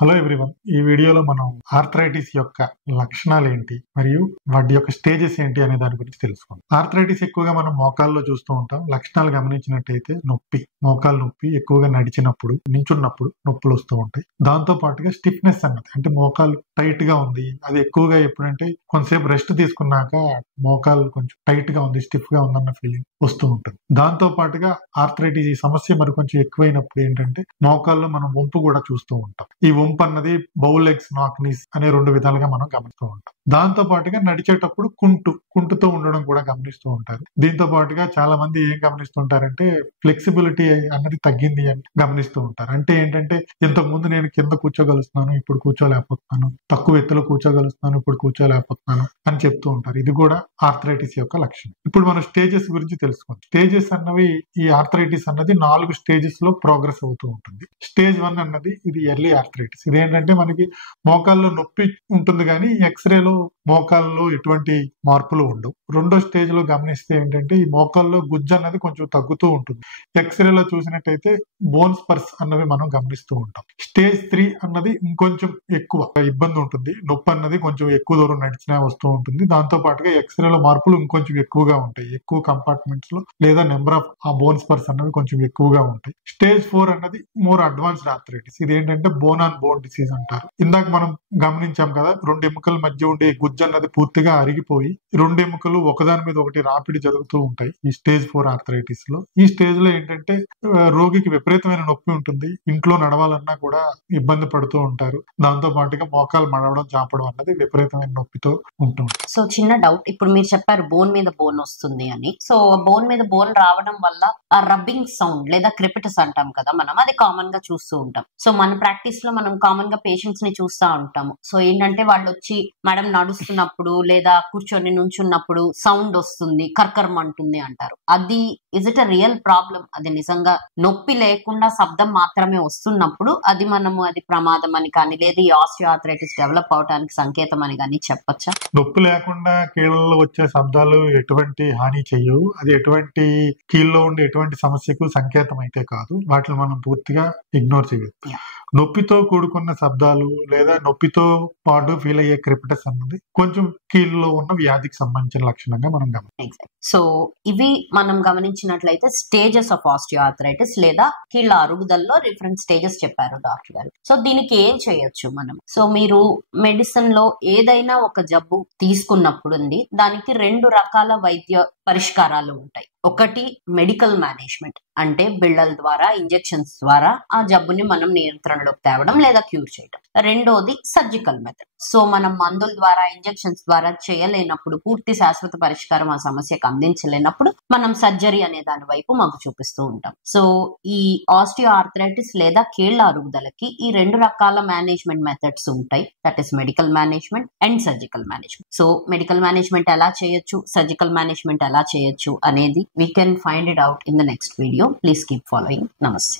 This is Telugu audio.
Hello everyone. ఈ వీడియోలో మనం ఆర్థరైటిస్ యొక్క లక్షణాలు ఏంటి మరియు వాటి యొక్క స్టేజెస్ ఏంటి అనే దాని గురించి తెలుసుకుందాం. ఆర్థరైటిస్ ఎక్కువగా మనం మోకాల్లో చూస్తూ ఉంటాం. లక్షణాలు గమనించినట్టయితే నొప్పి, మోకాలు నొప్పి, ఎక్కువగా నడిచినప్పుడు, నించున్నప్పుడు నొప్పులు వస్తూ ఉంటాయి. దాంతో పాటుగా స్టిఫ్నెస్ అన్నది, అంటే మోకాలు టైట్ గా ఉంది, అది ఎక్కువగా ఎప్పుడంటే కొంతసేపు రెస్ట్ తీసుకున్నాక మోకాలు కొంచెం టైట్ గా ఉంది, స్టిఫ్ గా ఉందన్న ఫీలింగ్ వస్తూ ఉంటుంది. దాంతో పాటుగా ఆర్థరైటిస్ ఈ సమస్య మరి కొంచెం ఎక్కువైనప్పుడు ఏంటంటే మోకాల్లో మనం వంపు కూడా చూస్తూ ఉంటాం. ఈ వంపు అన్నది బౌ లెగ్స్, నాక్ నీస్ అనే రెండు విధాలుగా మనం గమనిస్తూ ఉంటాం. దాంతో పాటుగా నడిచేటప్పుడు కుంటుతో ఉండడం కూడా గమనిస్తూ ఉంటారు. దీంతో పాటుగా చాలా మంది ఏం గమనిస్తుంటారంటే ఫ్లెక్సిబిలిటీ అన్నది తగ్గింది అని గమనిస్తూ ఉంటారు. అంటే ఏంటంటే ఇంతకు ముందు నేను కింద కూర్చోగలుస్తున్నాను, ఇప్పుడు కూర్చోలేకపోతున్నాను, తక్కువ ఎత్తులో కూర్చోగలుస్తున్నాను, ఇప్పుడు కూర్చోలేకపోతున్నాను అని చెప్తూ ఉంటారు. ఇది కూడా ఆర్థరైటిస్ యొక్క లక్షణం. ఇప్పుడు మనం స్టేజెస్ గురించి తెలుసుకుందాం. స్టేజెస్ అన్నవి, ఈ ఆర్థరైటిస్ అన్నది 4 స్టేజెస్ లో ప్రోగ్రెస్ అవుతూ ఉంటుంది. స్టేజ్ 1 అన్నది ఇది ఎర్లీ ఆర్థరైటిస్. ఇదేంటంటే మనకి మోకాల్లో నొప్పి ఉంటుంది కానీ ఎక్స్రేలో మోకాల్లో ఎటువంటి మార్పులు ఉండవు. రెండో స్టేజ్ లో గమనిస్తే ఏంటంటే ఈ మోకాల్లో గుజ్జు అన్నది కొంచెం తగ్గుతూ ఉంటుంది. ఎక్స్రేలో చూసినట్టయితే బోన్ స్పర్స్ అన్నవి మనం గమనిస్తూ ఉంటాం. స్టేజ్ 3 అన్నది ఇంకొంచెం ఎక్కువ ఇబ్బంది ఉంటుంది. నొప్పి అన్నది కొంచెం ఎక్కువ దూరం నడిచినా వస్తూ ఉంటుంది. దాంతో పాటుగా ఎక్స్రేలో మార్పులు ఇంకొంచెం ఎక్కువగా ఉంటాయి. ఎక్కువ కంపార్ట్మెంట్స్ లో లేదా నెంబర్ ఆఫ్ ఆ బోన్ స్పర్స్ అన్నవి కొంచెం ఎక్కువగా ఉంటాయి. స్టేజ్ 4 అన్నది మోర్ అడ్వాన్స్డ్ ఆర్థరైటిస్. ఇది ఏంటంటే బోన్ ఆన్ బోన్ డిసీజ్ అంటారు. ఇందాక మనం గమనించాం కదా, 2 ఎముకల మధ్య ఉండే గుజ్జు అన్నది పూర్తిగా అరిగిపోయి 2 ఎముకలు ఒకదాని మీద ఒకటి రాపిడి జరుగుతూ ఉంటాయి ఈ స్టేజ్ 4 ఆర్థరైటిస్ లో. ఈ స్టేజ్ లో ఏంటంటే రోగికి విపరీతమైన నొప్పి ఉంటుంది. ఇంట్లో నడవాలన్నా కూడా ఇబ్బంది పడుతూ ఉంటారు. దాంతో పాటుగా మోకాలు మడవడం, చాపడం అన్నది విపరీతమైన నొప్పితో ఉంటుంది. సో చిన్న డౌట్, ఇప్పుడు మీరు చెప్పారు బోన్ మీద బోన్ వస్తుంది అని. సో బోన్ మీద బోన్ రావడం వల్ల ఆ రబ్బింగ్ సౌండ్ లేదా క్రిపిటస్ అంటాం కదా మనం, అది కామన్ గా చూస్తూ ఉంటాం. సో మన ప్రాక్టీస్ లో మనం కామన్ గా పేషెంట్స్ ని చూస్తూ ఉంటాము. సో ఏంటంటే వాళ్ళు వచ్చి మేడం నడుస్తున్నప్పుడు లేదా కూర్చొని నుంచున్నప్పుడు సౌండ్ వస్తుంది, కర్కరం అంటుంది అంటారు. అది is it a real problem? అది నిజంగా నొప్పి లేకుండా శబ్దం మాత్రమే వస్తున్నప్పుడు అది ప్రమాదం అని కానీ లేదా ఈ ఆస్టియోఆర్థరైటిస్ డెవలప్ అవడానికి సంకేతం అని కానీ చెప్పొచ్చా? నొప్పి లేకుండా కీళ్ళలో వచ్చే శబ్దాలు ఎటువంటి హాని చెయ్యవు. అది ఎటువంటి కీళ్ళలో ఉండే ఎటువంటి సమస్యకు సంకేతం అయితే కాదు. వాటిని మనం పూర్తిగా ఇగ్నోర్ చేయొచ్చు. నొప్పితో కూడుకున్న శబ్దాలు లేదా నొప్పితో పాటు ఫీల్ అయ్యే క్రిపిటస్ అన్నది కొంచెం కీళ్ళలో ఉన్న వ్యాధికి సంబంధించిన లక్షణంగా మనం గమనించాం. సో ఇవి మనం గమనించినట్లయితే స్టేజెస్ ఆఫ్ ఆస్టియోఆర్థరైటిస్ లేదా కీళ్ళ అరుగుదలలో డిఫరెంట్ స్టేజెస్ చెప్పారు డాక్టర్ గారు. సో దీనికి ఏం చేయొచ్చు మనం? సో మీరు మెడిసిన్ లో ఏదైనా ఒక జబ్బు తీసుకున్నప్పుడు దానికి 2 రకాల వైద్య పరిష్కారాలు ఉంటాయి. ఒకటి మెడికల్ మేనేజ్మెంట్, అంటే బిళ్ళల ద్వారా, ఇంజెక్షన్స్ ద్వారా ఆ జబ్బుని మనం నియంత్రణలోకి తేవడం లేదా క్యూర్ చేయడం. రెండోది సర్జికల్ మెథడ్. సో మనం మందుల ద్వారా, ఇంజెక్షన్స్ ద్వారా చేయలేనప్పుడు, పూర్తి శాశ్వత పరిష్కారం ఆ సమస్యకు అందించలేనప్పుడు మనం సర్జరీ అనే దాని వైపు మాకు చూపిస్తూ ఉంటాం. సో ఈ ఆస్టియోఆర్థరైటిస్ లేదా కీళ్ల అరుగుదలకి ఈ 2 రకాల మేనేజ్మెంట్ మెథడ్స్ ఉంటాయి. That is medical management and surgical management. So medical management ఎలా చేయొచ్చు, సర్జికల్ మేనేజ్మెంట్ ఎలా చేయొచ్చు అనేది we can find it out in the next video. Please keep following. Namaste.